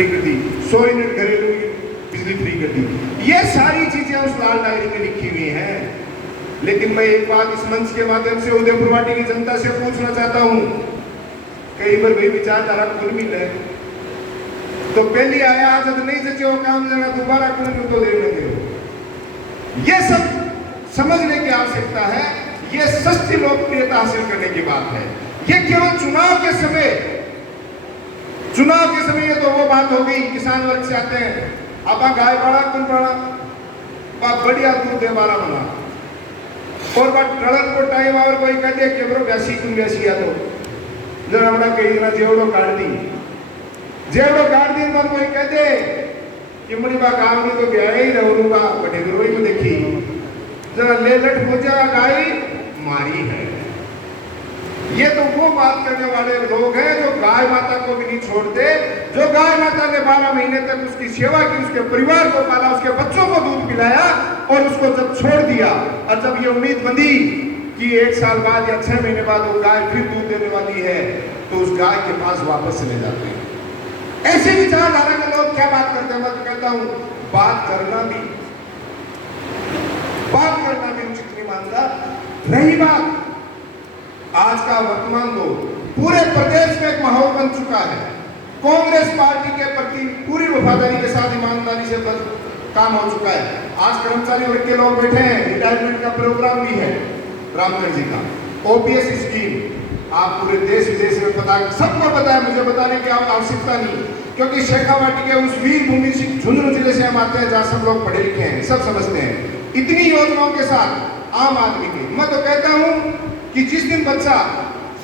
Free कर दी, 100 unit घरेलू बिजली फ्री कर दी। ये सारी चीजें उस लाल डायरी में लिखी हुई हैं। लेकिन मैं एक बात इस मंच के माध्यम से उदयपुर वाटी की जनता से पूछना चाहता हूं, कई बार भाई विचारधारा कुल मिल है तो पहली आया जब नहीं सचो काम जाना दोबारा कुल तो दे लगे। ये सब समझने की आवश्यकता है। ये सस्ती लोकप्रियता हासिल करने की बात है। ये केवल चुनाव के समय ये तो वो बात हो गई। किसान वर्ग से आते हैं, अब गाय बड़ा कौन बड़ा बात बढ़िया दूध दे बारा बना और बात टड़न को टाइम और कोई कहते कि ब्रो बैसी तुम बैसी आ तो जरा हमरा कई ना जेवड़ो काट दी पर कोई कहते कि मरी बा काम में तो गया ही रहूंगा बड़े रोई में देखी जरा ले लट हो जा गाय मारी है। ये तो वो बात करने वाले लोग हैं जो गाय माता को भी नहीं छोड़ते, जो गाय माता ने 12 महीने तक उसकी सेवा की, उसके परिवार को पाला, उसके बच्चों को दूध पिलाया और उसको जब छोड़ दिया और जब ये उम्मीद बंधी कि 1 साल बाद या 6 महीने बाद वो गाय फिर दूध देने वाली है तो उस गाय के पास वापस चले जाते हैं। ऐसे विचारधारा के लोग क्या बात करते हैं? मैं तो कहता हूं बात करना भी उचित नहीं मानता। रही बात आज का वर्तमान दौर, पूरे प्रदेश में एक माहौल बन चुका है। कांग्रेस पार्टी के प्रति पूरी वफादारी के साथ ईमानदारी से काम हो चुका है। आज कर्मचारी वर्ग के लोग बैठे हैं, रिटायरमेंट का प्रोग्राम भी है रामगढ़ जी का, ओपीएस स्कीम आप पूरे देश विदेश में पता, सबको पता है, मुझे बताने की आवश्यकता नहीं, क्योंकि शेखावाटी के उस वीर भूमि से झुंझुनू जिले से हम आते हैं जहां सब लोग पढ़े लिखे हैं, सब समझते हैं। इतनी योजनाओं के साथ आम आदमी की, मैं तो कहता हूं कि जिस दिन बच्चा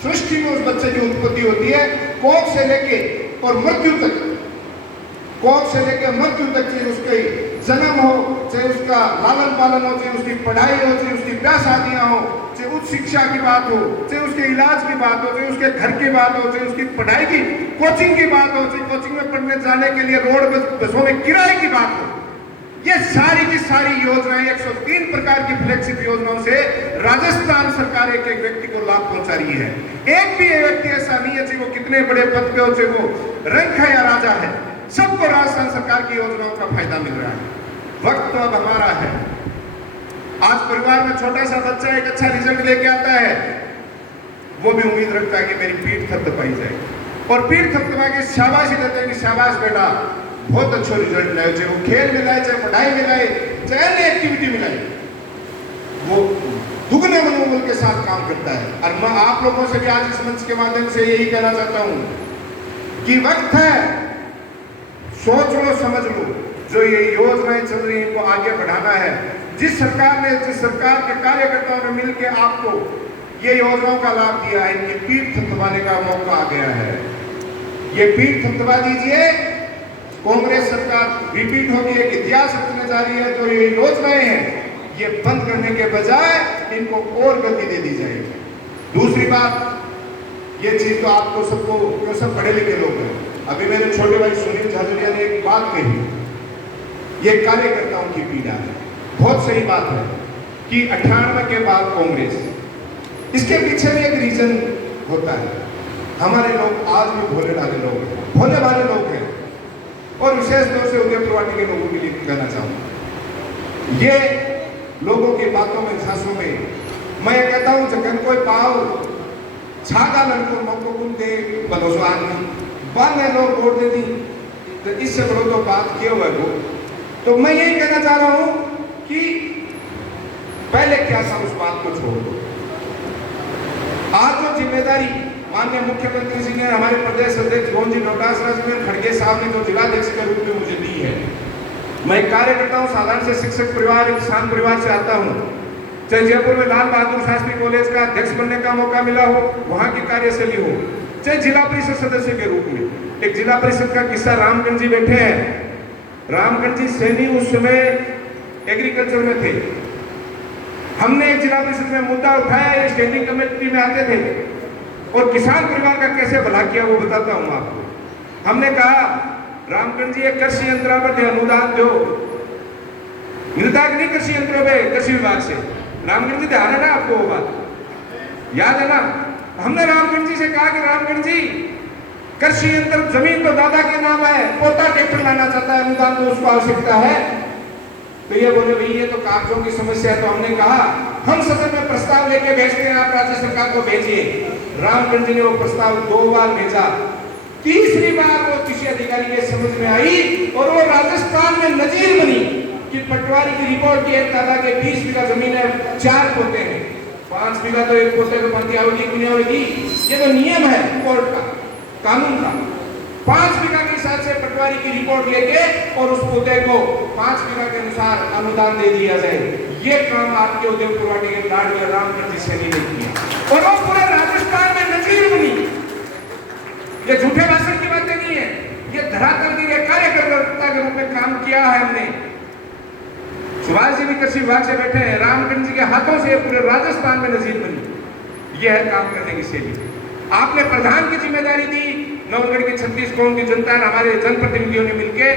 सृष्टि में उस बच्चे की उत्पत्ति होती है, कोख से लेके और मृत्यु तक, चाहे उसके जन्म हो, चाहे उसका लालन पालन हो, चाहे उसकी पढ़ाई हो, चाहे उसकी ब्याह शादियां हो, चाहे उच्च शिक्षा की बात हो, चाहे उसके इलाज की बात हो, चाहे उसके घर की बात हो, चाहे उसकी पढ़ाई की कोचिंग की बात हो, चाहे कोचिंग में पढ़ने जाने के लिए रोड बसों में किराए की बात हो, ये सारी की सारी योजनाएं 103 प्रकार की फ्लैगशिप योजनाओं से राजस्थान सरकार एक एक व्यक्ति को लाभ पहुंचा रही है। एक भी व्यक्ति ऐसा नहीं है, चाहे वो कितने बड़े पद पे हो, चाहे वो रंक है या राजा है, सबको राजस्थान सरकार की योजनाओं का फायदा मिल रहा है। वक्त तो अब हमारा है। आज परिवार में छोटा सा बच्चा एक अच्छा रिजल्ट लेके आता है, वो भी उम्मीद रखता है कि मेरी पीठ थपथपाई जाए और पीठ थपथपा के शाबाशी देते हैं कि शाबाश बेटा बहुत अच्छा रिजल्ट लाए, चाहे वो खेल में लाए, चाहे पढ़ाई में लाए, चाहे अन्य एक्टिविटी में लाए, वो दुगने मनोबल के साथ काम करता है। और मैं आप लोगों से भी आज इस मंच के माध्यम से यही कहना चाहता हूं कि वक्त है, सोच लो समझ लो, जो ये योजनाएं चल रही हैं इनको आगे बढ़ाना है। जिस सरकार के कार्यकर्ताओं ने मिलकर आपको ये योजनाओं का लाभ दिया है, इनकी पीठ थपथपाने का मौका आ गया है। ये पीठ थपथपा दीजिए। कांग्रेस सरकार रिपीट होगी, एक इतिहास रचने जा रही है। जो ये योजनाएं हैं ये बंद करने के बजाय इनको और गति दे दी जाएगी। दूसरी बात, ये चीज तो आपको सबको, जो सब पढ़े लिखे लोग हैं, अभी मेरे छोटे भाई सुनील झाझड़िया ने एक बात कही, ये कार्यकर्ताओं की पीड़ा है, बहुत सही बात है कि 98 के बाद कांग्रेस, इसके पीछे भी एक रीजन होता है। हमारे लोग आज भी भोले भाले लोग हैं और विशेष तौर से उदयपुर वाटी के लोगों के लिए कहना चाहूंगा, ये लोगों की बातों में, झांसों में, मैं कहता हूं जगन कोई पाओ छागा लड़कों मौको गुम दे बलोसो आदमी बाद में लोग वोट दे दी, तो इससे बड़ो तो बात किया हुआ है वो। तो मैं यही कहना चाह रहा हूं कि पहले क्या सा उस बात को छोड़ दो। आज जो जिम्मेदारी माननीय मुख्यमंत्री जी ने हमारे प्रदेश अध्यक्ष गोविंद डोटासरा जी ने खड़गे साहब ने जो जिलाध्यक्ष के रूप में मुझे दी है, मैं कार्यकर्ता हूं, साधारण से शिक्षक परिवार, किसान परिवार से आता हूं। चाहे जयपुर में लाल बहादुर शास्त्री कॉलेज का अध्यक्ष बनने का मौका मिला हो, वहां की कार्यशैली हो, चाहे जिला परिषद सदस्य के रूप में। एक जिला परिषद का किस्सा, रामगढ़ जी बैठे हैं, रामगढ़ जी सैनी उस समय एग्रीकल्चर में थे। हमने एक जिला परिषद में मुद्दा उठाया, ये स्टैंडिंग कमेटी में आते थे और किसान परिवार का कैसे भला किया वो बताता हूं आपको। हमने कहा रामगढ़ जी एक कृषि यंत्र पर अनुदान दो, निर्धारित नहीं कृषि यंत्रों में कृषि विभाग से। रामगढ़ जी ध्यान है ना आपको वो बात, याद है ना? हमने रामगढ़ जी से कहा कि रामगढ़ जी कृषि यंत्र जमीन तो दादा के नाम है, पोता बनाना चाहता है अनुदान तो उसको आवश्यकता है। तो ये बोले भाई ये तो कागजों की समस्या है। तो हमने कहा हम सदन में प्रस्ताव लेके भेजते हैं, आप राज्य सरकार को भेजिए। रामगढ़ जी ने वो प्रस्ताव 2 बार भेजा, तीसरी बार वो किसी अधिकारी के समझ में आई और वो राजस्थान में नजीर बनी कि पटवारी की रिपोर्ट की एक दादा के 20 बीघा जमीन है, 4 पोते हैं, 5 बीघा तो एक पोते को पंक्ति होगी कि नहीं होगी, ये तो नियम है कोर्ट का, कानून का। 5 बीघा के हिसाब से पटवारी की रिपोर्ट लेके और उस पोते को 5 बीघा के अनुसार अनुदान दे दिया जाए। ये काम आपके उदयपुर वाटी के लाडले रामगढ़ जी से नहीं किया और वो पूरे राजस्थान में नजीर बनी। ये झूठे भाषण की बातें नहीं है, ये धरातल के कार्यकर्ता के रूप में काम किया है हमने। सुभाष जी भी कृषि विभाग से बैठे हैं, रामगढ़ जी के हाथों से पूरे राजस्थान में नजीर बनी। यह है काम करने की शैली। आपने प्रधान की जिम्मेदारी दी, नवगढ़ की 36 कौम की जनता और हमारे जनप्रतिनिधियों ने मिलकर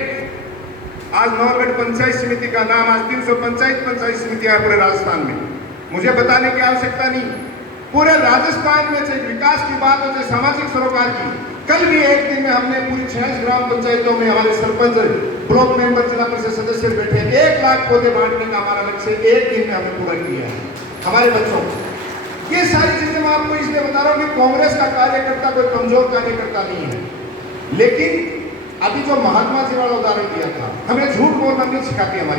आज नवगढ़ पंचायत समिति का नाम, आज 300 पंचायत समितियां हैं पूरे राजस्थान में। मुझे बताने की आवश्यकता नहीं, पूरे राजस्थान में चाहे विकास की बात हो चाहे सामाजिक सरोकार की। कल भी एक दिन में हमने पूरी 66 ग्राम पंचायतों में हमारे सरपंच, ब्लॉक मेंबर, जिला परिषद सदस्य बैठे 1 लाख पौधे बांटने का हमारा लक्ष्य एक दिन में हमने पूरा किया है हमारे बच्चों। ये सारी चीजें मैं आपको इसलिए बता रहा हूँ कि कांग्रेस का कार्यकर्ता कोई कमजोर कार्यकर्ता नहीं है, लेकिन अभी जो महात्मा जी वाला उदाहरण दिया था, हमें झूठ बोलना नहीं सिखाती हमारी